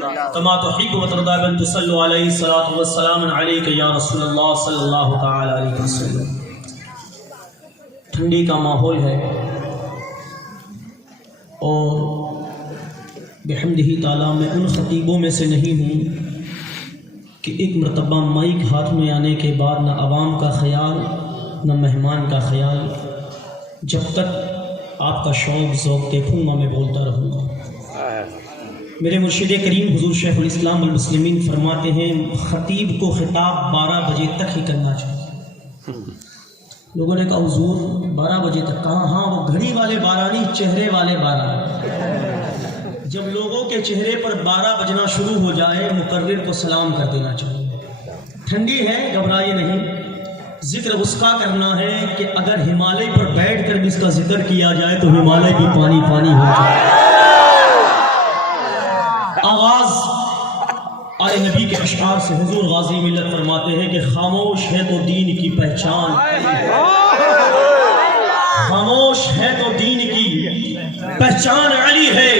كما تحب وترضى بأن تصلوا عليه الصلاة والسلام عليك يا رسول اللہ صلی اللہ تعالی علیہ وسلم۔ ٹھنڈی کا ماحول ہے اور بحمدہ تعالیٰ میں ان خطیبوں میں سے نہیں ہوں کہ ایک مرتبہ مائک ہاتھ میں آنے کے بعد نہ عوام کا خیال نہ مہمان کا خیال، جب تک آپ کا شوق ذوق دیکھوں گا میں بولتا رہوں گا۔ میرے مرشد کریم حضور شیخ الاسلام والمسلمین فرماتے ہیں خطیب کو خطاب 12 بجے تک ہی کرنا چاہیے۔ لوگوں نے کہا حضور 12 بجے تک کہا؟ ہاں وہ گھڑی والے 12 نہیں، چہرے والے 12۔ جب لوگوں کے چہرے پر 12 بجنا شروع ہو جائے مقرر کو سلام کر دینا چاہیے۔ ٹھنڈی ہے، گھبرائیے نہیں۔ ذکر اس کا کرنا ہے کہ اگر ہمالیہ پر بیٹھ کر بھی اس کا ذکر کیا جائے تو ہمالیہ بھی پانی پانی ہو جائے۔ آغاز آئے نبی کے اشعار سے حضور غازی ملت فرماتے ہیں کہ خاموش ہے تو دین کی پہچان، خاموش ہے تو دین کی پہچان علی ہے،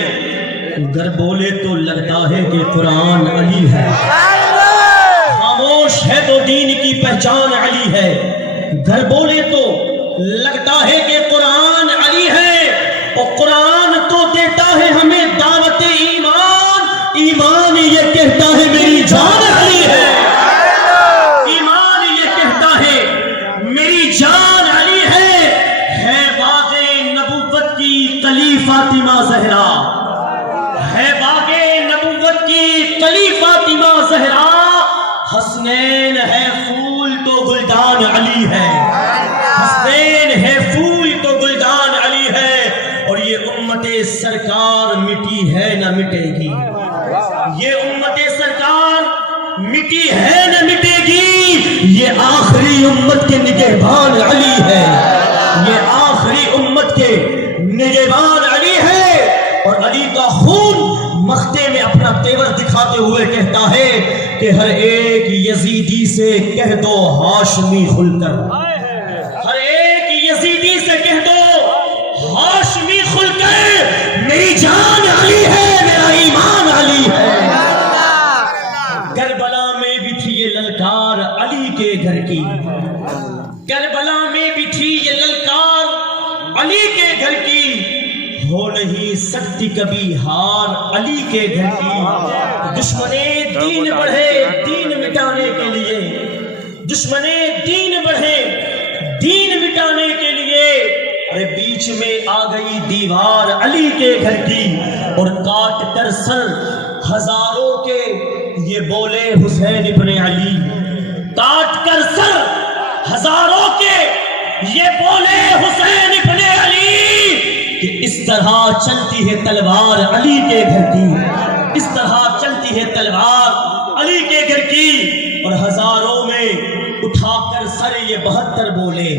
گر بولے تو لگتا ہے کہ قرآن علی ہے۔ خاموش ہے تو دین کی پہچان علی ہے، گر بولے تو لگتا ہے کہ قرآن علی ہے، اور قرآن تو دیتا ہے ہمیں دعوت ایمان، ایمان یہ کہتا ہے میری جان علی ہے، ایمان یہ کہتا ہے میری جان علی ہے باغ نبوت کی کلی فاطمہ زہرا، ہے باغ نبوت کی کلی فاطمہ زہرا، حسنین ہے پھول تو گلدان علی ہے، حسنین ہے پھول تو گلدان علی ہے، اور یہ امت سرکار مٹی ہے نہ مٹے گی، یہ امت سرکار مٹی ہے نہ مٹے گی، یہ آخری امت کے نگہبان علی ہے، یہ آخری امت کے نگہبان علی ہے، اور علی کا خون مختے میں اپنا تیور دکھاتے ہوئے کہتا ہے کہ ہر ایک یزیدی سے کہہ دو ہاشمی کھل کر، ہر ایک یزیدی سے کہہ دو ہاشمی کھل کر میری جان علی ہے، میرا ایمان علی ہے۔ کربلا میں بھی تھی یہ للکار علی کے گھر کی، کربلا میں بھی تھی یہ للکار علی کے گھر کی، ہو نہیں سکتی کبھی ہار علی کے گھر کی۔ دشمن دین بڑھے دین مٹانے کے لیے، دشمن دین بڑھے دین مٹانے کے لیے، ارے بیچ میں آ گئی دیوار علی کے گھر کی، اور کاٹ کر سر ہزاروں کے یہ بولے حسین ابن علی، کاٹ کر سر ہزاروں کے یہ بولے حسین ابن علی، کہ اس طرح چلتی ہے تلوار علی کے گھر کی، اس طرح چلتی ہے تلوار علی کے گھر کی، اور ہزاروں میں اٹھا کر سر یہ 72 بولے،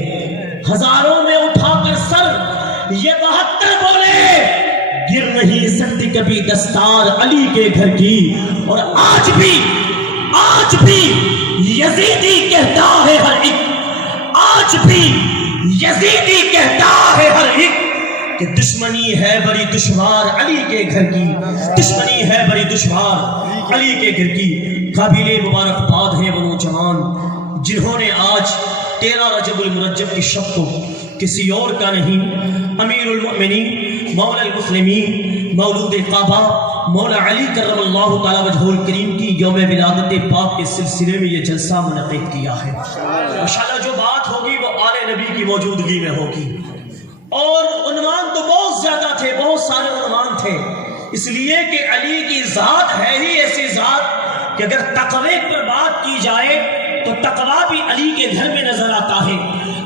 ہزاروں میں اٹھا کر سر یہ 72 بولے، گر نہیں سکتی کبھی دستار علی کے گھر کی، اور آج بھی یزیدی کہتا ہے ہر ایک، آج بھی یزیدی کہتا ہے ہر ایک کہ دشمنی ہے بڑی دشوار علی کے گھر کی، دشمنی ہے بڑی دشوار علی کے گھر کی۔ قابل مبارکباد ہے وہ نوجوان جنہوں نے آج 13 رجب المرجب کی شب کو کسی اور کا نہیں، امیر المؤمنین مولا المسلمین مولود کعبہ مولا علی کرم اللہ تعالی وجہہ الکریم کی یوم ولادت پاک کے سلسلے میں یہ جلسہ منعقد کیا ہے۔ انشاءاللہ جو بات ہوگی وہ آل نبی کی موجودگی میں ہوگی، اور عنوان تو بہت زیادہ تھے، بہت سارے عنوان تھے، اس لیے کہ علی کی ذات ہے ہی ایسی ذات کہ اگر تقوی پر بات کی جائے تو تقوی بھی علی کے گھر میں نظر آتا ہے،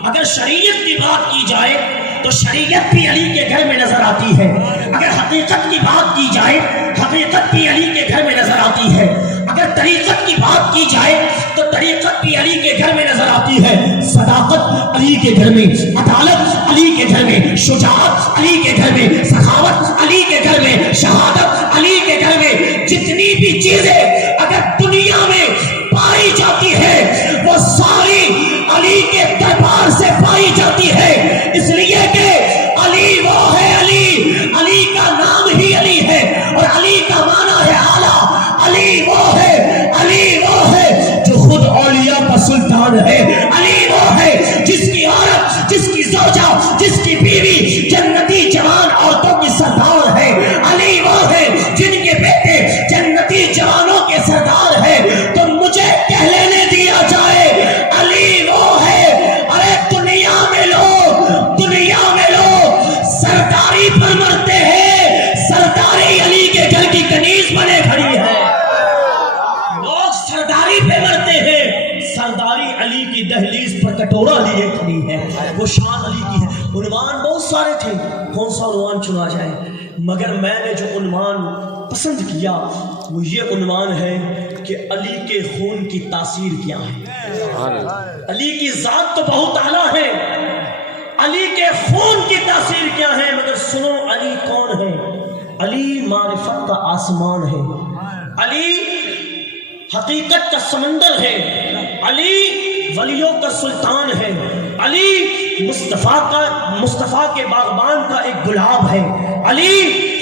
اگر شریعت کی بات کی جائے تو شریعت بھی علی کے گھر میں نظر آتی ہے، اگر حقیقت کی بات کی جائے حقیقت بھی علی کے گھر میں نظر آتی ہے، اگر طریقت کی بات کی جائے تو طریقت بھی علی کے گھر میں نظر آتی ہے، صداقت علی کے گھر میں، عدالت علی کے گھر میں، شجاعت علی کے گھر میں، سخاوت علی کے گھر میں، شہادت علی کے گھر میں، جتنی بھی چیزیں اگر دنیا میں پائی جاتی ہے وہ ساری علی کے دربار سے پائی جاتی ہے، اس لیے کہ علی وہ ہے علی، علی کا نام ہی علی ہے، اور علی کا معنی ہے اعلیٰ، علی وہ ہے، علی وہ ہے جو خود اولیاء کا سلطان ہے، علی وہ ہے جس کی عورت، جس کی زوجہ، جس کی بیوی جنتی جوان عورتوں کی سردار ہے، علی وہ ہے جن کے بیٹے جنتی جوانوں کے سردار ہے، تو مجھے کہہ لینے دیا جائے علی وہ ہے۔ ارے دنیا میں لوگ سرداری پر مرتے ہیں، سرداری علی کے گھر کی کنیز بنے کھڑی ہے۔ لوگ سرداری پہ مرتے ہیں، سرداری علی کی دہلیز پر کٹورا لیے کھڑی ہے، وہ شان علی کی ہے۔ عنوان بہت سارے تھے، کون سا عنوان چنا جائے، مگر میں نے جو عنوان پسند کیا وہ یہ عنوان ہے کہ علی کے خون کی تاثیر کیا ہے۔ علی کی ذات تو بہت اعلیٰ ہے، علی کے خون کی تاثیر کیا ہے، مگر سنو علی کون ہے؟ علی معرفت کا آسمان ہے، علی حقیقت کا سمندر ہے، علی ولیوں کا سلطان ہے، علی مصطفیٰ کے باغبان کا ایک گلاب ہے، علی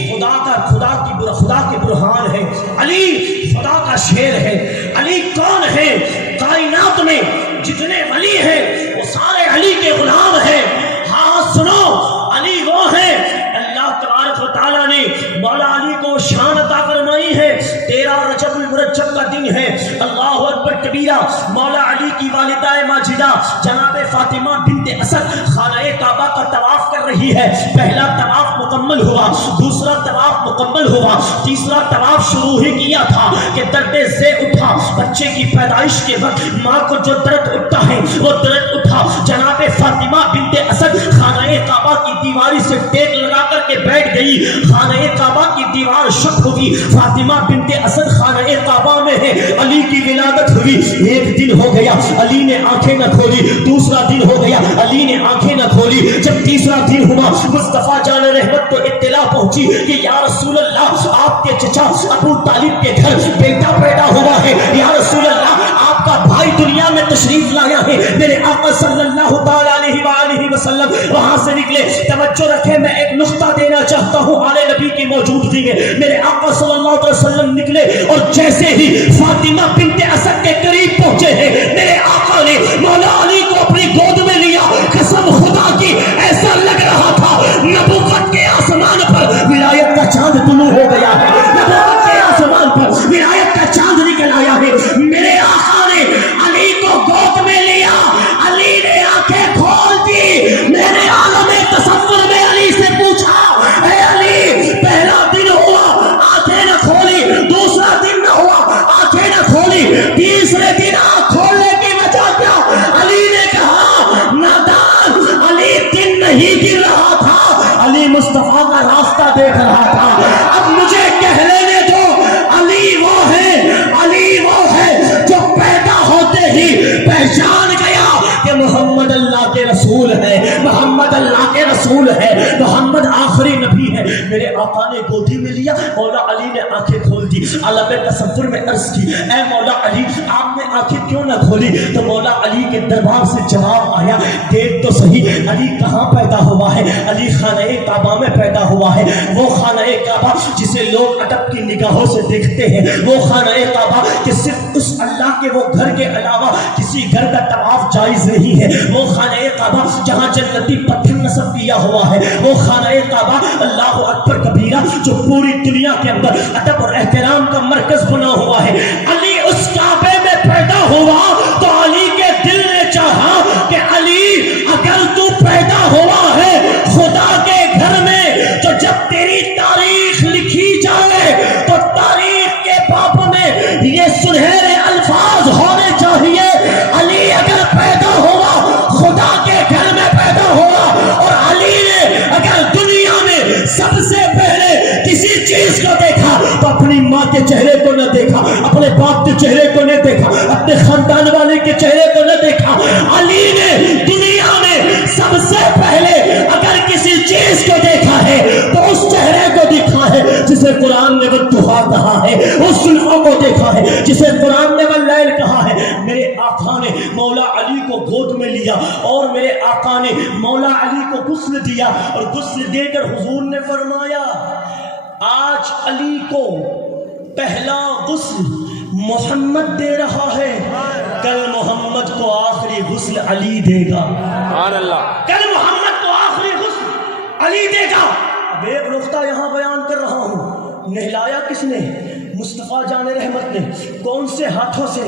خدا کی برہان ہے، علی خدا کا شیر ہے۔ علی کون ہے؟ کائنات میں جتنے ولی ہیں وہ سارے علی کے غلام ہیں۔ ہاں سنو، علی وہ ہے، اللہ تبارک و تعالیٰ نے مولا علی کو شان عطا فرمائی ہے۔ 13 رجب المرجب کا دن ہے، اللہ اکبر کبیرہ۔ مولا علی کی والدہ ماجدہ جناب فاطمہ بنت اسد خانہ کعبہ کا طواف کر رہی ہے۔ پہلا طواف مکمل ہوا، دوسرا طواف مکمل ہوا، تیسرا طواف شروع ہی کیا تھا کہ درد ذے اٹھا۔ بچے کی پیدائش کے وقت ماں کو جو درد اٹھتا ہے وہ درد اٹھا۔ جناب فاطمہ بنت اسد خانہ کعبہ کی دیواری سے ٹیک لگا کر کے بیٹھ گئی۔ خانہ کعبہ کی دیوار شک ہوگی، فاطمہ بنت اسد خانہ کعبہ میں ہے، علی کی ولادت ہوئی۔ ایک دن ہو گیا، علی نے آنکھیں نہ کھولی، دوسرا دن ہو گیا، علی نے آنکھیں نہ کھولی۔ جب تیسرا دن ہوا، مصطفیٰ جان رحمت کو اطلاع پہنچی کہ یا رسول اللہ، آپ کے چچا ابو طالب کے گھر بیٹا پیدا ہوا ہے، یا رسول اللہ آپ کا بھائی دنیا میں تشریف لایا ہے۔ میرے آقا صلی اللہ تعالی علیہ وآلہ وسلم وہاں سے نکلے۔ توجہ رکھیں، میں ایک نقطہ دینا چاہتا ہوں آل نبی کی موجودگی میں۔ میرے آقا صلی اللہ علیہ وسلم نکلے اور جیسے ہی فاطمہ بنت اسد کے قریب پہنچے ہیں، میرے آقا نے مولا علی کو اپنی گود میں لیا۔ قسم خدا کی، ایسا لگ رہا تھا نبوت کے آسمان پر ولایت کا چاند طلوع ہو گیا ہے، نبوت کے آسمان پر ولایت کا چاند نکل آیا ہے۔ میرے آقا نے علی کو گود میں لیا، علی نے آنکھیں کھول دی۔ میرے عالم تصور میں علی سے پوچھا، اے علی پہلا دن ہوا آنکھیں نہ کھولی، دوسرا دن نہ ہوا آنکھیں نہ کھولی، تیسرے دن آنکھ کھولنے کی وجہ کیا؟ علی نے کہا نادان، علی دن نہیں گر رہا تھا، علی مصطفیٰ کا راستہ دیکھ رہا تھا۔ اب مجھے کہہ لینے دو، علی وہ ہے، علی وہ ہے جو پیدا ہوتے ہی پہچان گیا کہ محمد اللہ کے رسول ہے، محمد اللہ کے رسول ہے، محمد آخری نبی ہے۔ میرے آقا نے گودی میں لیا، مولا علی نے آنکھیں کھول دی۔ عالم تصور میں عرض کی، اے مولا علی آپ نے آنکھیں کیوں نہ کھولی؟ تو مولا علی کے دربار سے جواب آیا، دیکھ تو صحیح علی کہاں پیدا ہوا ہے؟ علی خانہ کعبہ میں پیدا ہوا ہے، وہ خانہ کعبہ جسے لوگ ادب کی نگاہوں سے دیکھتے ہیں، وہ خانہ کعبہ کہ صرف اس اللہ کے وہ گھر کے علاوہ کسی گھر کا طواف جائز نہیں ہے، وہ خانہ کعبہ جہاں جنتی پتھر نصب کیا ہوا ہے، وہ خانہ کعبہ اللہ اکبر کبیرہ جو پوری دنیا کے اندر ادب اور احترام کا مرکز بنا ہوا ہے۔ علی اس کعبے میں پیدا ہوا تو علی کے دل نے چاہا کہ علی اگر تو پیدا ہوا ہے خدا کے گھر میں تو جب تیری تاریخ لکھی جائے تو تاریخ کے پاپ میں یہ سنہرے الفاظ ہونے چاہیے، علی اگر پیدا ہوا خدا کے گھر میں پیدا ہوا، اور علی نے اگر دنیا میں سب سے پہلے کسی چیز کو دیکھا تو اپنی ماں کے چہرے کو نہ دیکھا، اپنے باپ کے چہرے کو نہ دیکھا، اپنے خاندان والے کے چہرے کو نہ دیکھا، علی نے دنیا میں سب سے پہلے اگر کسی چیز کو دیکھا ہے تو اس چہرے کو دیکھا ہے جسے قرآن نے والضحیٰ کہا ہے، اس سلفوں کو دیکھا ہے جسے قرآن نے واللیل کہا ہے۔ میرے آقا نے مولا علی کو گود میں لیا اور میرے آقا نے مولا علی کو غسل دیا، اور غسل دے کر حضور نے فرمایا آج علی کو پہلا غسل محمد دے رہا ہے، کل محمد کو آخری غسل علی دے گا. سبحان اللہ. کل محمد کو آخری غسل علی دے گا. اب ایک نقطہ یہاں بیان کر رہا ہوں، نہلایا کس نے؟ مصطفیٰ جان رحمت نے. کون سے ہاتھوں سے؟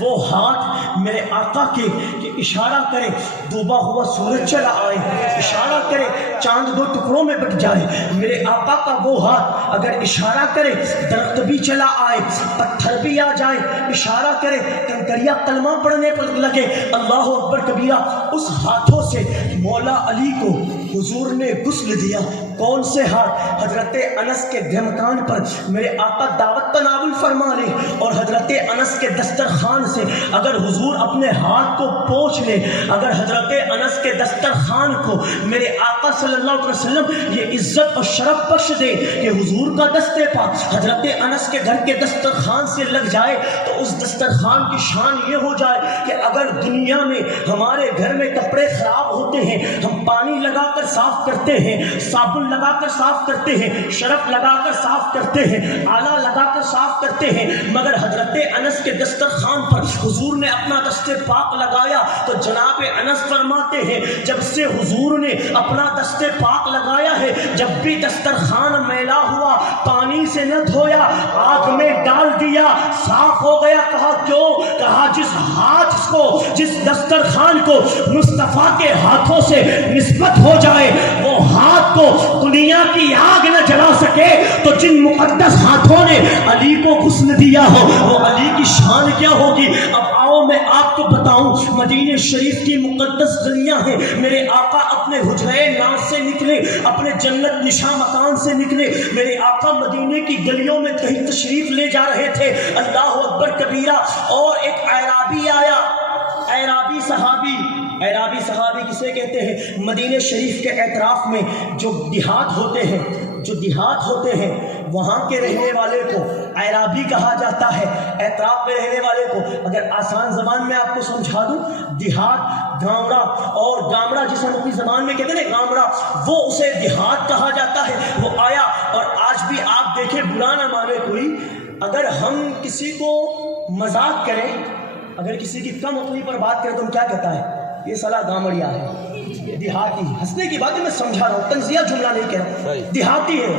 وہ ہاتھ میرے آقا کے کہ اشارہ کرے ڈوبا ہوا سورج چلا آئے، اشارہ کرے چاند دو ٹکڑوں میں بٹ جائے. میرے آقا کا وہ ہاتھ اگر اشارہ کرے درخت بھی چلا آئے، پتھر بھی آ جائے، اشارہ کرے کنکریاں کلمہ پڑھنے پر لگے اللہ اکبر کبیرہ، اس ہاتھوں سے مولا علی کو حضور نے غسل دیا. کون سے ہاتھ؟ حضرت انس کے دھمکان پر میرے آقا دعوت تناول فرما لے، اور حضرت انس کے دسترخوان سے اگر حضور اپنے ہاتھ کو پوچھ لے، اگر حضرت انس کے دسترخوان کو میرے آقا صلی اللہ علیہ وسلم یہ عزت اور شرف بخش دے کہ حضور کا دستے پاک حضرت انس کے گھر کے دسترخوان سے لگ جائے، تو اس دسترخوان کی شان یہ ہو جائے کہ اگر دنیا میں ہمارے گھر میں کپڑے خراب ہوتے ہیں، ہم پانی لگا کر صاف کرتے ہیں، صابن لگا کر صاف کرتے ہیں، شرف لگا کر صاف کرتے ہیں، آلہ لگا کر صاف کرتے ہیں، مگر حضرت انس کے دسترخوان پر حضور نے اپنا دست پاک لگایا تو جناب انس فرماتے ہیں جب سے حضور نے اپنا دست پاک لگایا ہے، جب بھی دسترخوان میلا ہوا پانی سے نہ دھویا، آگ میں ڈال دیا صاف ہو گیا. کہا کیوں؟ کہا جس ہاتھ کو، جس دسترخوان کو مصطفیٰ کے ہاتھوں سے نسبت ہو جائے، وہ ہاتھ کو دنیا کی آگ نہ جلا سکے. تو جن مقدس ہاتھوں نے علی کو غسل دیا ہو وہ علی کی شان کیا ہوگی. اب آؤ میں آپ کو بتاؤں، مدینہ شریف کی مقدس گلیاں ہیں. میرے آقا اپنے حجرے ناز سے نکلے، اپنے جنت نشاں مکان سے نکلے، میرے آقا مدینے کی گلیوں میں کہیں تشریف لے جا رہے تھے. اللہ اکبر کبیرہ. اور ایک اعرابی آیا، اعرابی صحابی. اعرابی صحابی کسے کہتے ہیں؟ مدینہ شریف کے اطراف میں جو دیہات ہوتے ہیں، جو دیہات ہوتے ہیں وہاں کے رہنے والے کو اعرابی کہا جاتا ہے. اطراف میں رہنے والے کو اگر آسان زبان میں آپ کو سمجھا دوں، دیہات گامڑا، اور گامڑا جسے ہم اپنی زبان میں کہتے ہیں گامڑا، وہ اسے دیہات کہا جاتا ہے. وہ آیا، اور آج بھی آپ دیکھیں برا نہ مانے کوئی، اگر ہم کسی کو مذاق کریں، اگر کسی کی کم عقلی پر بات کریں تو ہم کیا کہتا ہے؟ یہ سلا گامڑیا ہے، دیہاتی. ہنسنے کی بات ہے، میں سمجھا رہا ہوں، تنزیہ جملہ نہیں کہہ رہا، دیہاتی ہے.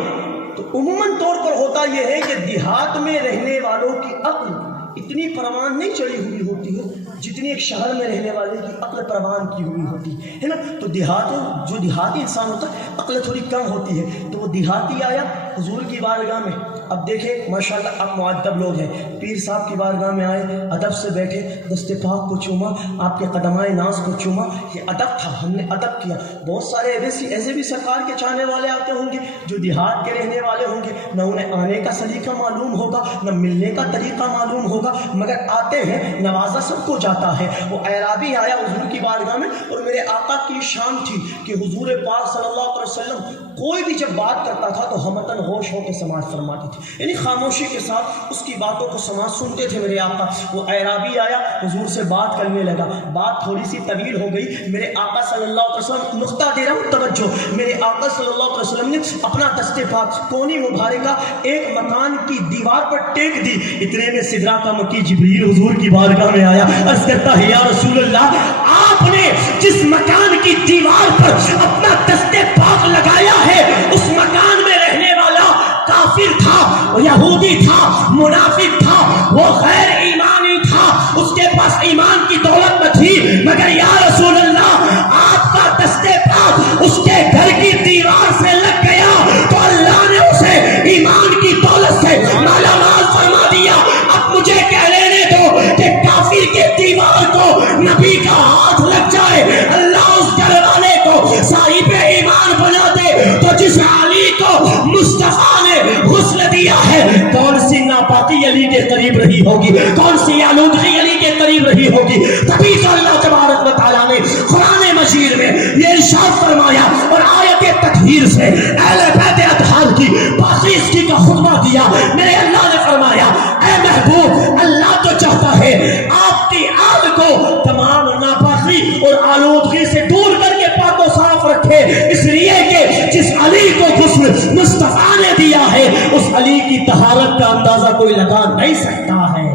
تو عموماً طور پر ہوتا یہ ہے کہ دیہات میں رہنے والوں کی عقل اتنی پروان نہیں چڑھی ہوئی ہوتی ہے جتنی ایک شہر میں رہنے والے کی عقل پروان کی ہوئی ہوتی ہے نا. تو جو دیہاتی انسان ہوتا ہے عقل تھوڑی کم ہوتی ہے. تو وہ دیہاتی آیا حضور کی بارگاہ میں. اب دیکھیں ماشاءاللہ آپ معدب لوگ ہیں، پیر صاحب کی بارگاہ میں آئے، ادب سے بیٹھے، دست پاک کو چوما، آپ کے قدمائے ناز کو چوما. یہ ادب تھا، ہم نے ادب کیا. بہت سارے ایسے بھی سرکار کے چاہنے والے آتے ہوں گے جو دیہات کے رہنے والے ہوں گے، نہ انہیں آنے کا سلیقہ معلوم ہوگا، نہ ملنے کا طریقہ معلوم ہوگا، مگر آتے ہیں، نوازا سب کو جاتا ہے. وہ اعرابی آیا حضور کی بارگاہ میں، اور میرے آقا کی شان تھی کہ حضور پاک صلی اللہ علیہ وسلم کوئی بھی جب بات کرتا تھا تو ہمتن ہوش ہو کے سماعت فرماتے تھے، یعنی خاموشی کے ساتھ اس کی باتوں کو سماعت سنتے تھے میرے آقا. وہ اعرابی آیا حضور سے بات کرنے لگا، بات تھوڑی سی طویل ہو گئی. میرے آقا صلی اللہ علیہ وسلم، نقطہ دے رہا ہوں توجہ، میرے آقا صلی اللہ علیہ وسلم نے اپنا دست پاک کونی مبارکہ ایک مکان کی دیوار پر ٹیک دی. اتنے میں سدرا کا مکی جبریل حضور کی بارگاہ میں آیا، عرض کرتا ہے یا رسول اللہ، آپ نے جس مکان کی دیوار پر اپنا دست پاک لگایا ہے اس مکان میں رہنے والا کافر تھا، یہودی تھا، منافق تھا، وہ غیر ایمانی تھا، اس کے پاس ایمان کی دولت نہ تھی، مگر یا رسول اللہ آپ کا دست پاک اس کے گھر کی دیوار سے لگ گیا تو اللہ نے اسے ایمان کی دولت سے مالا مال فرما دیا. اب مجھے کہہ لینے دو کہ کافر کے دیوار کو نبی کا ہاتھ لگ جائے، اللہ اس گھر والے کو صاحب ایمان بنا دے. تو جس علی کو مصطفیٰ نے غسل دیا ہے، کون سی ناپاکی علی کے قریب رہی ہوگی، کون سی آلودگی علی کے قریب رہی ہوگی. تبھی تو اللہ تبارک و تعالیٰ نے قرآن مجید میں یہ ارشاد فرمایا اور آیت تطہیر سے اہل بیت اطہار کی پاکیزگی کا خطبہ دیا. میرے اللہ نے فرمایا اے محبوب، اللہ تو چاہتا ہے آپ کی آگ کو تمام ناپاکی اور آلودگی سے دور کر کے پاک و صاف رکھے، اس لیے کہ جس علی کو غسل مصطفیٰ نے دیا ہے اس علی کی طہارت کا اندازہ کوئی نہیں سکتا ہے۔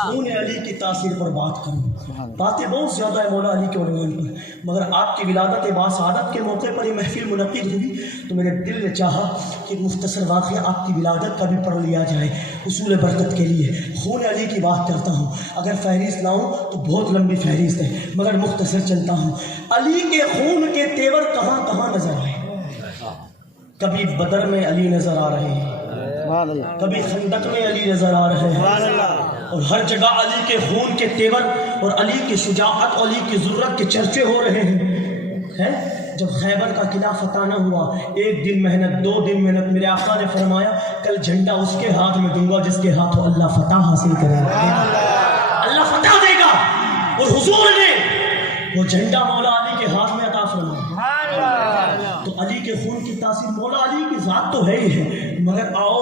خون علی کی تاثیر پر بات کروں، باتیں بہت زیادہ ہے مولا علی کے عنوان پر، مگر آپ کی ولادت باسعادت کے موقع پر یہ محفل منعقد ہوئی تو میرے دل نے چاہا کہ ایک مختصر واقعہ آپ کی ولادت کا بھی پڑھ لیا جائے حصول برکت کے لیے۔ خون علی کی بات کرتا ہوں، اگر فہرست لاؤں تو بہت لمبی فہرست ہے مگر مختصر چلتا ہوں۔ علی کے خون کے تیور کہاں کہاں نظر آئے؟ کبھی بدر میں علی نظر آ رہے ہیں، کبھی خندق میں علی نظر آ رہے ہیں، اور ہر جگہ علی کے خون کے تیور اور علی کی شجاعت اور علی کی ضرورت کے چرچے ہو رہے ہیں۔ جب خیبر کا قلعہ فتح نہ ہوا، 1 دن محنت 2 دن محنت، میرے آقا نے فرمایا کل جھنڈا اس کے ہاتھ میں دوں گا جس کے ہاتھوں اللہ فتح حاصل کرے گا، اللہ فتح دے گا۔ اور حضور نے وہ جھنڈا مولا علی کے ہاتھ میں عطا فرمایا۔ تو علی کے خون کی تاثیر، مولا علی کی ذات تو ہے ہی ہے، مگر آؤ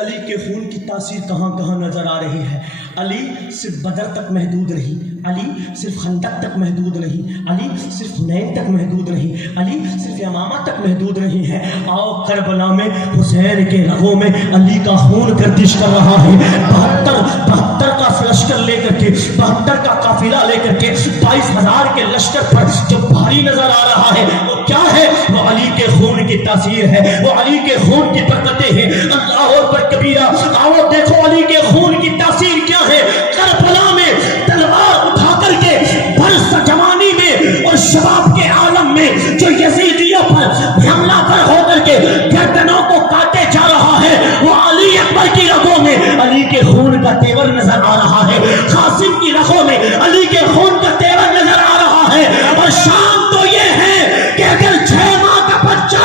علی کے خون کی تاثیر کہاں کہاں نظر آ رہی ہے۔ علی صرف بدر تک محدود نہیں، علی صرف خندق تک محدود نہیں، علی صرف حنین تک محدود نہیں، علی صرف یمامہ تک محدود نہیں ہے۔ آؤ کربلا میں حسین کے رگوں میں علی کا خون گردش کر رہا ہے۔ 72 کا لشکر لے کر کے، 72 کا قافلہ لے کر کے 22,000 کے لشکر پر جو بھاری نظر آ رہا ہے وہ کیا ہے؟ وہ علی کے خون کی تاثیر ہے، وہ علی کے خون کی برکتیں ہیں۔ اللہ اکبر کبیرہ، آؤ دیکھو علی کے خون کی تاثیر کیا ہے۔ کربلا میں تلوار اٹھا کر کے برس جوانی میں اور شباب کے عالم میں جو یزیدیوں پر حملہ پر ہو کر کے گردنوں کو کاٹے جا رہا ہے، وہ علی اکبر کی رگوں میں علی کے خون کا تیور نظر آ رہا ہے۔ قاسم کی رگوں میں علی کے خون کا تیور نظر آ رہا ہے۔ اور شام تو یہ ہے کہ اگر 6 ماہ کا بچہ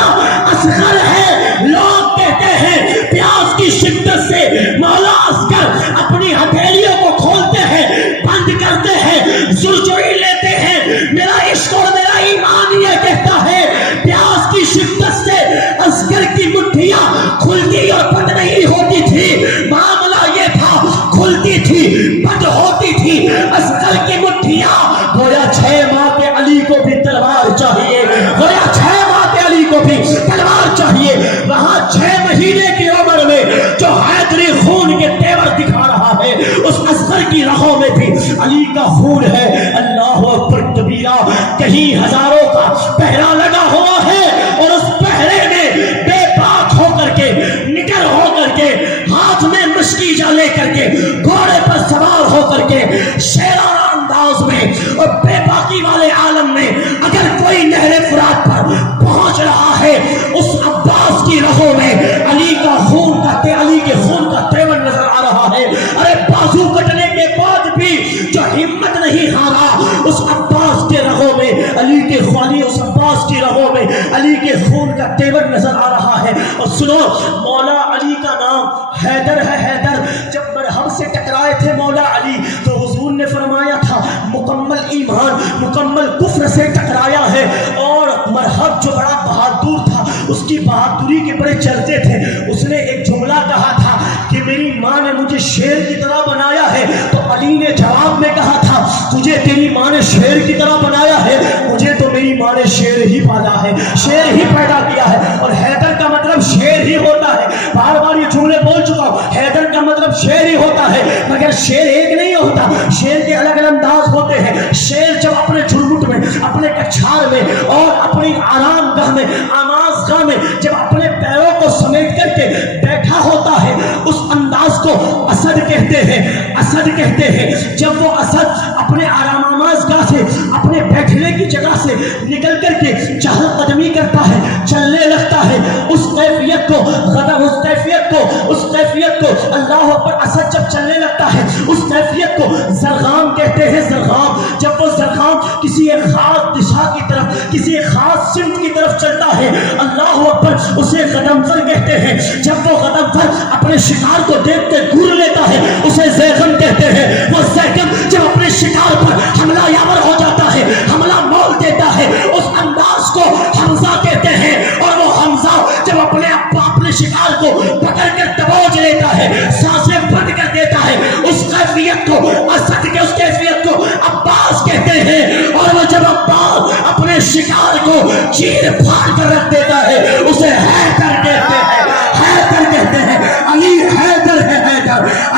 اصغر ہے، لوگ کہتے ہیں پیاس کی شدت سے مولا اصغر اپنی ہتھیلیوں کو کھولتے ہیں، بند کرتے ہیں، سرجوئی لیتے ہیں۔ میرا عشق اور میرا ایمان یہ کہتا ہے پیاس کی شدت سے اصغر کی مٹھیاں کھلتی اور بند نہیں ہوتی تھی، معاملہ یہ تھا کھلتی تھی بند ہوتی تھی اصغر کی مٹھیاں۔ گویا 6 ماہ کے علی کو بھی تلوار چاہیے، گویا 6 ماہ کے علی کو بھی تلوار چاہیے۔ وہاں 6 مہینے کی عمر میں جو حیدری خون کے تیور دکھا رہا ہے، اس اصغر کی رگوں میں بھی علی کا خون ہے۔ اللہ اکبر کبیرہ، کہیں ہزاروں کا پہرا لگا ہوا ہے اور اس پہرے میں بے باک ہو کر کے، نڈر ہو کر کے، ہاتھ میں مشکیجہ لے کر کے، گھوڑے پر سوار ہو کر کے، شیرانہ انداز میں اور بے باکی والے عالم میں اگر کوئی نہر فرات پر پہنچ رہا ہے، اس عباس کی رگوں میں علی کا خون کا علی کے خون کا تیور نظر آ رہا ہے۔ ارے بازو کٹنے کے بعد بھی جو ہمت نہیں ہارا، اس عباس کے رگوں میں علی کے خوالی، اس عباس کی رگوں میں علی کے خون کا تیور نظر آ رہا ہے۔ اور سنو، مولا علی کا نام حیدر ہے۔ حیدر جب مرہم سے ٹکرائے تھے مولا علی تو حضور نے فرمایا تھا مکمل ایمان مکمل کفر سے ٹکرایا ہے۔ اور مرہم جو بڑا بہادر تھا، اس کی بہادری کے بڑے چرچے تھے۔ اس نے ایک جملہ کہا تھا کہ میری ماں نے مجھے شیر کی طرح بنایا ہے، تو علی نے جواب میں کہا تھا تجھے تیری ماں نے شیر کی طرح بنایا ہے، مجھے تو میری ماں نے شیر ہی پالا ہے، شیر ہی پیدا کیا ہے۔ اور حیدر کا مطلب شیر ہی ہوتا ہے، بار بار یہ جملے بول چکا ہوں، حیدر کا مطلب شیر ہی ہوتا ہے، مگر شیر ایک نہیں ہوتا، شیر کے الگ الگ انداز ہوتے ہیں۔ شیر جب اپنے جھرمٹ میں، اپنے کچھار میں اور اپنی آرام گاہ میں، آماز گاہ میں جب اپنے پیروں کو سمیٹ کر کے بیٹھا ہوتا ہے، اس انداز کو اسد کہتے ہیں، اسد کہتے ہیں۔ جب وہ اسد اپنے آرام آماز گاہ سے، اپنے بیٹھنے کی جگہ سے نکل کر کے چہل قدمی کرتا ہے، چلنے لگتا ہے، اس کیفیت کو غضب، اس کیفیت کو اللہ پر اسد جب چلنے لگتا ہے، اس کیفیت کو زرغام کہتے ہیں۔ زرغام، جب وہ زرغام کسی ایک خاص دشا کی طرف، کسی ایک خاص سمت کی طرف چلتا ہے، اللہ پر اسے غضنفر کہتے ہیں۔ جب وہ غضنفر اپنے شکار کو دیکھتے گور لیتا ہے، اسے زیغم کہتے ہیں۔ وہ زیغم جب اپنے شکار پر حملہ یاور ہو جاتا ہے، حملہ مول دیتا ہے، اس انداز کو حمزہ کہتے ہیں۔ اور وہ حمزہ جب اپنے شکار کو پکڑ کر دبوچ لیتا ہے، سانسیں بند کر دیتا ہے، اس کیفیت کو اسد کے، اس کیفیت کو عباس کہتے ہیں۔ اور وہ جب عباس اپنے شکار کو چیر پھاڑ کر رکھ دیتا ہے، اسے حیدر کہتے ہیں، حیدر کہتے ہیں۔ علی حیدر ہے،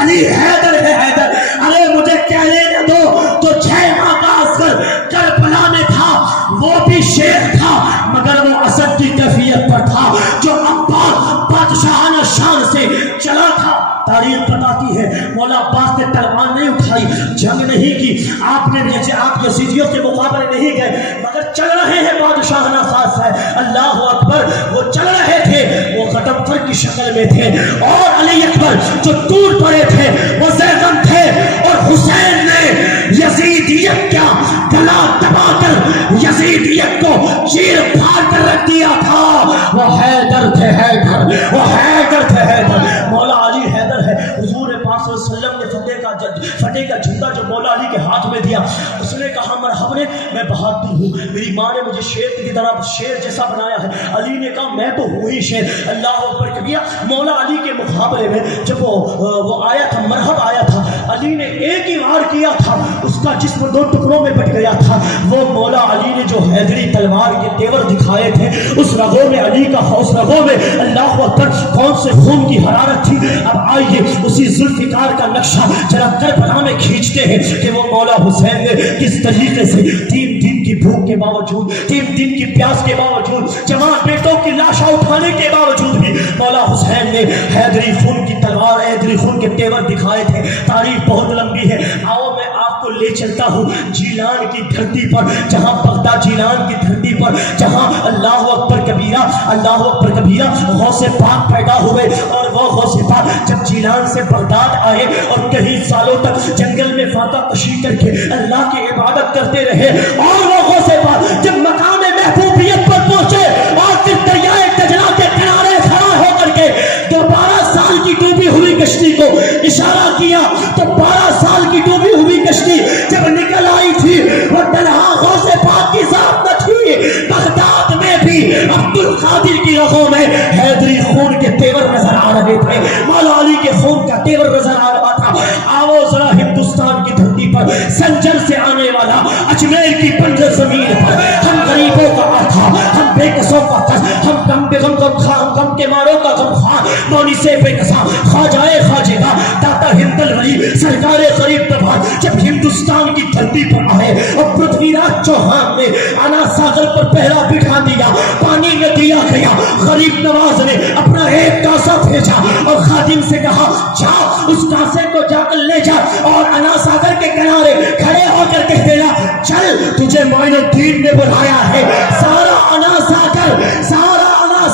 علی حیدر ہے حیدر. ارے مجھے کہنے نہ دو تو 6 ماہ کا عسکر کربلا میں تھا، وہ بھی شیر تھا مگر وہ اسد کی کیفیت پر تھا جو عباس بادشاہانہ شان سے چلا تھا. تاریخ بتاتی ہے مولا عباس نے تلوار نہیں اٹھائی، جنگ نہیں کی، آپ یزیدیوں کے مقابلے نہیں گئے، مگر چل رہے ہیں بادشاہانہ خاص ہے. اللہ اکبر. وہ چل رہے تھے، وہ غضنفر کی شکل میں تھے، اور علی اکبر جو ٹوٹ پڑے تھے وہ زیغم تھے، اور حسین نے یزیدیت کا گلا دبا کر یزیدیت کو چیر پھاڑ کر رکھ دیا تھا. وہ حیدر تھے حیدر، وہ حیدر تھے حیدر. مولا علی حیدر ہے. حضور پاک صلی اللہ علیہ وسلم نے فتح کا جھنڈا جو مولا علی کے ہاتھ میں دیا، اس نے کہا مرحبا میں بہادر ہوں، میری ماں نے مجھے شیر کی طرح شیر جیسا بنایا ہے. علی نے کہا میں تو ہوں ہی شیر. اللہ اکبر کبیرہ. مولا علی کے مقابلے میں جب وہ آیا تھا، مرحب آیا تھا، علی نے ایک ہی وار کیا تھا، اس کا جسم 2 ٹکڑوں میں بٹ گیا تھا. وہ مولا علی نے جو حیدری تلوار کے تیور دکھائے تھے، اس رگوں میں علی کا اس رگوں میں اللہ اکبر کون سے خون کی حرارت تھی. اب آئیے اسی ذوالفقار کا نقشہ ذرا کربلا میں کھینچتے ہیں کہ وہ مولا حسین نے کس طریقے سے 3 دن کی بھوک کے باوجود، 3 دن کی پیاس کے باوجود، جوان بیٹوں کی لاشیں اٹھانے کے باوجود بھی مولا حسین نے حیدری خون کی تلوار، حیدری خون کے تیور دکھائے تھے. تاریخ بہت لمبی ہے. آؤ میں آپ کو لے چلتا ہوں جیلان کی دھرتی پر، جہاں بغداد جیلان کی دھرتی پر، جہاں اللہ اکبر کبیرہ، اللہ اکبر کبیرہ غوث پاک پیدا ہوئے. اور وہ غوث پاک جب جیلان سے بغداد آئے اور کئی سالوں تک جنگل میں فاتح کشی کر کے اللہ کی عبادت کرتے رہے، اور وہ غوث پاک جب مقام محبوبیت پر پہنچے اور پھر دریائے دجلہ کے کنارے کھڑا ہو کر کے 12 سال کی ڈوبی ہوئی کشتی کو اشارہ کیا، تو 12 سال کی ڈوبی ہوئی کشتی جب نکل آئی تھی، وہ تنہا غوث پاک کی ذات نہ تھی. بغداد میں بھی عبد القادر کی رگوں میں حیدری خون کے تیور نظر آ رہے تھے، مولا علی کے خون کا تیور نظر آ رہا تھا. آؤ ذرا ہندوستان کی دھرتی پر سنجر سے آنے والا اجمیر کی بنجر زمین پر ہم غریبوں کا آقا، ہم بے کسوں کا کس، ہم غم کے ماروں کا غم خان، مونی سے بے کساں خواجائے خواجے کا داتا ہندل ولی سرکار غریب تبار جب ہندوستان کی دھرتی پر آئے اور پرتھوی راج چوہان نے آنا ساگر پر پہرا بٹھا دیا، پانی میں دیا گیا. غریب نواز نے اپنا ایک کاسا بھیجا اور خادم سے کہا جا اس کاسے کو جا کر لے جا اور انا ساگر کے کنارے کھڑے ہو کر کہہ دینا چل تجھے معین الدین نے بلایا ہے. سارا انا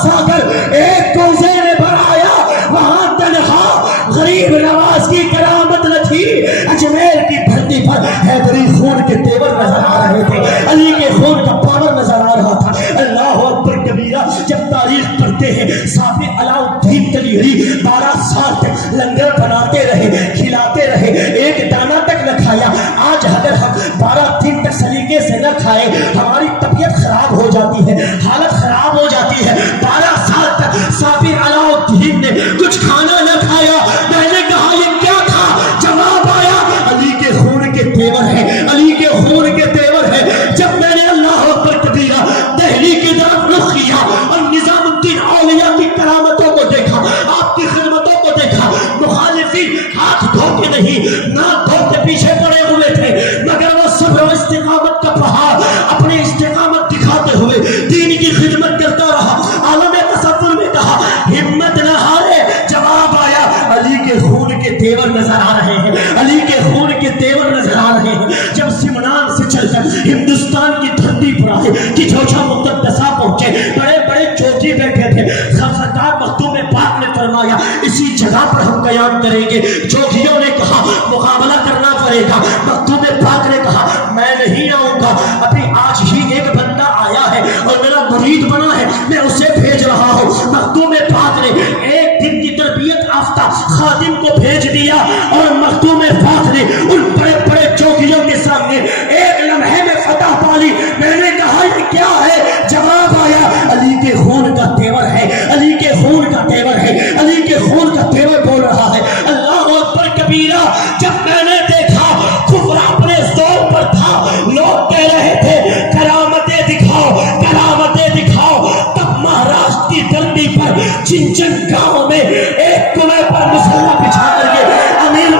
ساگر ایک کوزے میں بھرایا، وہاں تنہا غریب نواز کی کرامت نہ تھی. اجمیر کی دھرتی پر حیدری خون کے تیور نظر آ رہے تھے، علی کے خون کا پاور نظر آ رہا تھا. اللہ اکبر کبیرہ. جب تاریخ پڑھتے ہیں صاحب علاؤ الدین تلیری 12 سال تک لنگر بناتے رہے، کھلاتے رہے، ایک دانہ تک نہ کھایا. آج اگر ہم 12 دن تک سلیقے سے نہ کھائے ہماری طبیعت خراب ہو جاتی ہے، حالت خراب ہو جاتی ہے. 12 سال تک صاحب علاؤ الدین نے کچھ کھانا نہ کھایا. میں نے کہا یہ کیا تھا؟ جواب آیا علی کے خون کے تیور ہے، علی کے خون کے تیور ہے. جب میں نے اللہ اکبر کبیرہ دہلی کی طرف رخ کیا اور نظام الدین اولیاء کی کرامتوں کو دیکھا، آپ کی خدمتوں کو دیکھا، مخالفین ہاتھ دھو کے نہیں نہ دھو کے پیچھے پڑے ہوئے تھے، مگر وہ صبر و استقامت کا پہاڑ اپنے استقامت دکھاتے ہوئے دین کی خدمت کرتا رہا. عالم تصور میں کہا ہمت نہ ہارے. جواب آیا علی کے خون کے تیور نظر آ رہے ہیں، علی کے خون کے تیور نظر آ رہے ہیں. جب سمنان سے چل کر ہندوستان کی دھرتی پر آئے کہ جوشا مقدسہ پہنچے، بڑے بڑے چوکی بیٹھے تھے. سرکار مختوم پاک نے فرمایا اسی جگہ پر ہم قیام کریں گے. چوکیوں نے کہا مقابلہ کرنا پڑے گا. مختوم پاک نے کہا میں نہیں آؤں گا، ابھی آج ہی ایک بندہ آیا ہے اور میرا مرید بنا ہے، میں اسے بھیج رہا ہوں. مختوم پاک نے ایک دن کی تربیت یافتہ خادم کو بھیج دیا اور مختوم پاک نے ان بڑے بڑے چوکیوں کے سامنے ایک لمحے میں فتح پالی. میں نے کہا یہ کیا ہے؟ جواب آیا علی کے خون کا تیور ہے، علی کے خون کا تیور ہے، علی کے خون کا تیور بول رہا ہے. اللہ اکبر کبیرہ. جب میں نے دیکھا کفر اپنے زور پر تھا، لوگ کہہ رہے تھے کرامتیں دکھاؤ کرامتیں دکھاؤ، تب مہاراشٹر کی دھرتی پر چن چن گاؤں میں ایک کنویں پر مسلح بچھا کر کے امیر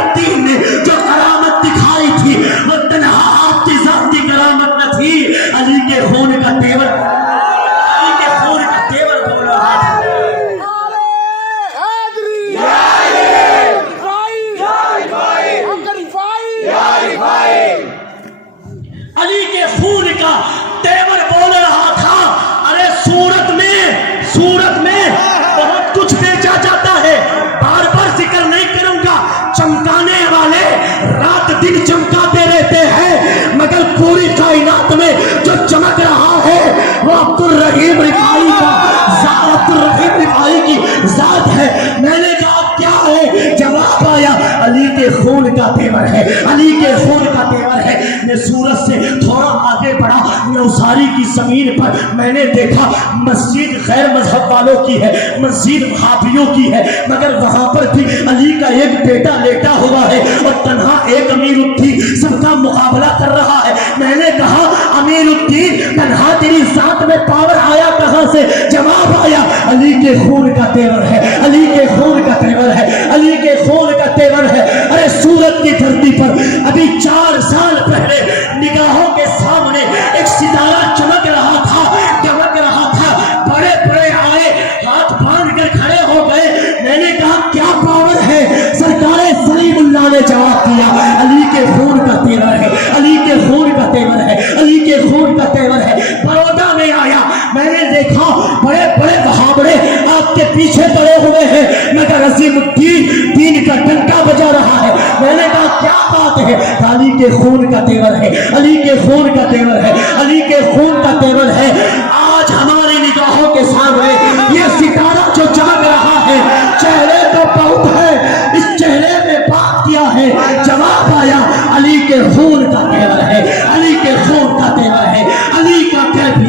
کے خون کا تیور ہے، علی کے خون کا تیور ہے۔ میں سورج سے تھوڑا آگے بڑھا، نوساری کی زمین پر میں نے دیکھا مسجد غیر مذہب والوں کی ہے، مسجد وہابیوں کی ہے، مگر وہاں پر بھی علی کا ایک بیٹا لیٹا ہوا ہے اور تنہا ایک امیر الدین سب کا مقابلہ کر رہا ہے۔ میں نے کہا امیر الدین تنہا تیری ذات میں پاور آیا کہاں سے؟ جواب آیا علی کے خون کا تیور ہے، علی کے خون کا تیور ہے، علی کے خون کا تیور ہے۔ ارے سورت کی دھرتی پر ابھی 4 سال پہلے نگاہوں کے سامنے ایک ستارہ چمک رہا تھا، چمک رہا تھا، بڑے بڑے آئے ہاتھ باندھ کر کھڑے ہو گئے۔ میں نے کہا کیا پاور ہے؟ سرکار سلیم اللہ نے جواب دیا علی کے خون کا تیور ہے، علی کے خون کا تیور ہے، علی کے خون کا تیور ہے۔ برودا میں آیا، میں نے دیکھا بڑے بڑے بہاوڑے آپ کے پیچھے پڑے ہوئے ہیں، مگر عظیم الدین دین کا ڈنکا بجا رہا ہے۔ میں نے کہا کیا بات ہے؟ علی کے خون کا تیور ہے، علی کے خون کا تیور ہے، علی کے خون کا تیور ہے۔ آج ہماری نگاہوں کے سامنے یہ ستارہ جو چمک رہا ہے، چہرے تو بہت ہے، اس چہرے میں بات کیا ہے؟ جواب آیا علی کے خون کا تیور ہے، علی کے خون کا تیور ہے، علی کا تیور۔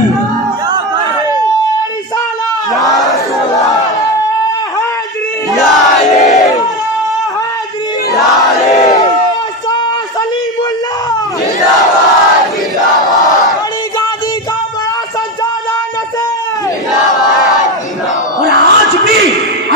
اور آج بھی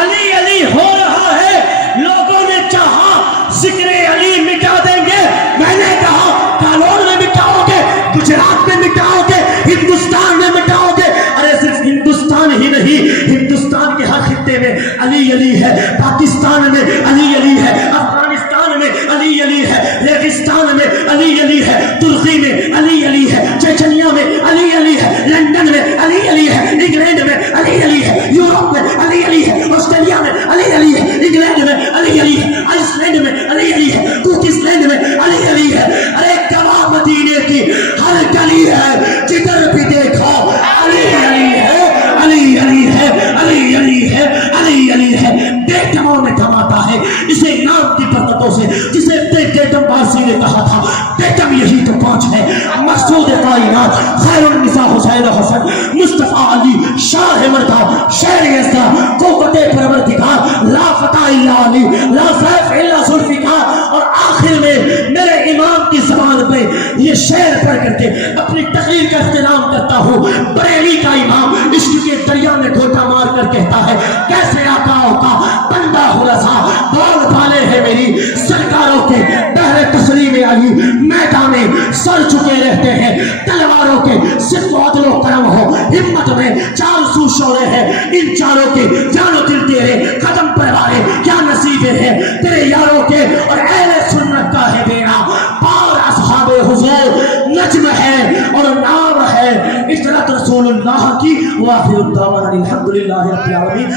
علی علی ہو رہا ہے۔ لوگوں نے چاہا ذکر علی مٹا دیں گے، میں نے کہا کالور میں مٹاؤ گے، گجرات میں مٹاؤ گے، ہندوستان میں مٹاؤ گے۔ ارے صرف ہندوستان ہی نہیں، ہندوستان کے ہر خطے میں علی علی ہے، پاکستان میں علی علی ہے، افغانستان میں علی علی ہے، ریگستان میں علی علی ہے، ترکی میں علی علی ہے، چچنیا میں علی علی ہے، لندن میں علی علی ہے، انگلینڈ میں علی علی ہے، یورپ میں علی علی ہے، آسٹریلیا میں علی علی ہے، انگلینڈ میں علی علی ہے، آئس لینڈ میں علی علی ہے، کوکیز لینڈ میں علی علی ہے۔ ارے گواہ مدینے کی ہر گلی ہے، جدھر بھی دیکھو علی علی ہے، علی علی ہے، علی علی ہے، علی علی ہے۔ بیٹموں میں دھماتا ہے اسے نام کی برکتوں سے، جسے بیٹم بارسی نے کہا تھا بیٹم یہی تو پہنچ ہے، مقصود کائنات خیر النساء حسین و حسن، مصطفیٰ علی شاہ مردہ شیر یزدہ، قوت پروردگار لا فتح الا علی، لا سیف الا ذوالفقار۔ اور آخر میں میرے امام کی زبان پہ یہ شعر پڑھ کر کے اپنی تقریر کا اختتام کرتا ہوں۔ بریلی کا امام عشق کے دریا میں گھوٹا مار کر کہتا ہے کیسے آقاؤں کا بندہ ہو رضا، بول بالے ہیں میری سرکاروں کے بہر تسلیم علی، میدان سر چکے رہتے ہیں تلواروں کے، صرف عدل و کرم ہو ہمت میں 400 شعلے ہیں، ان چاروں کے جان و دل تیرے قدم پر والے، کیا نصیبے ہیں تیرے یاروں کے، اور اہل سنت کا ہے بیڑا پار اصحاب حضور، نجم ہے اور نام ہے عشرت رسول اللہ کی۔ وآخر الدعوانا الحمدللہ رب العالمین۔